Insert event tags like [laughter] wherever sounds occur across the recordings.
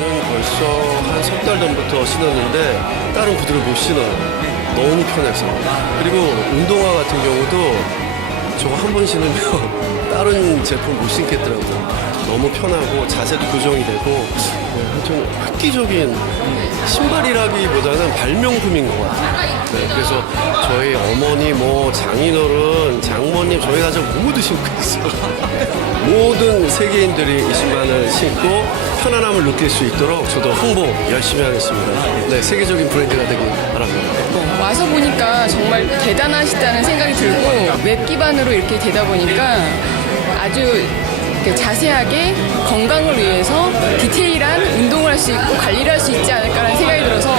벌써 한 석 달 전부터 신었는데 다른 구두를 못 신어요. 너무 편해서. 그리고 운동화 같은 경우도 저거 한 번 신으면 [laughs] 다른 제품 못 신겠더라고요. 너무 편하고 자세도 교정이 되고 네, 하여튼 획기적인 신발이라기보다는 발명품인 것 같아요. 네, 그래서 저희 어머니, 뭐 장인어른, 장모님 저희 가족 모두 신고 있어요. [laughs] 모든 세계인들이 이 신발을 신고 편안함을 느낄 수 있도록 저도 홍보 열심히 하겠습니다. 네, 세계적인 브랜드가 되길 바랍니다. 와서 보니까 정말 대단하시다는 생각이 들고 웹 기반으로 이렇게 되다 보니까 아주 자세하게 건강을 위해서 디테일한 운동을 할 수 있고 관리를 할 수 있지 않을까라는 생각이 들어서.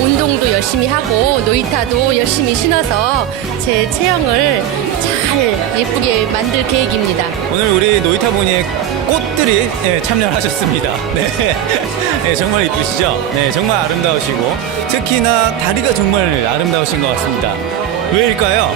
운동도 열심히 하고 노이타도 열심히 신어서 제 체형을 잘 예쁘게 만들 계획입니다. 오늘 우리 노이타 보니의 꽃들이 예, 참여를 하셨습니다. [laughs] 네. 네, 정말 이쁘시죠? 네, 정말 아름다우시고 특히나 다리가 정말 아름다우신 것 같습니다. 왜일까요?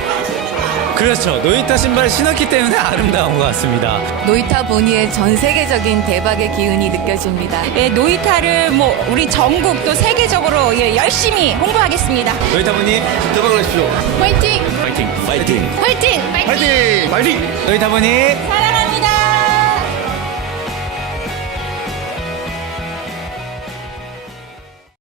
그렇죠. 노이타 신발을 신었기 때문에 아름다운 것 같습니다. 노이타 보니의 전 세계적인 대박의 기운이 느껴집니다. 예, 노이타를 뭐 우리 전국 또 세계적으로 예, 열심히 홍보하겠습니다. 노이타 보니 대박 나십시오. 화이팅! 파이팅! 파이팅! 화이팅! 파이팅! 파이팅! 노이타 보니 사랑합니다.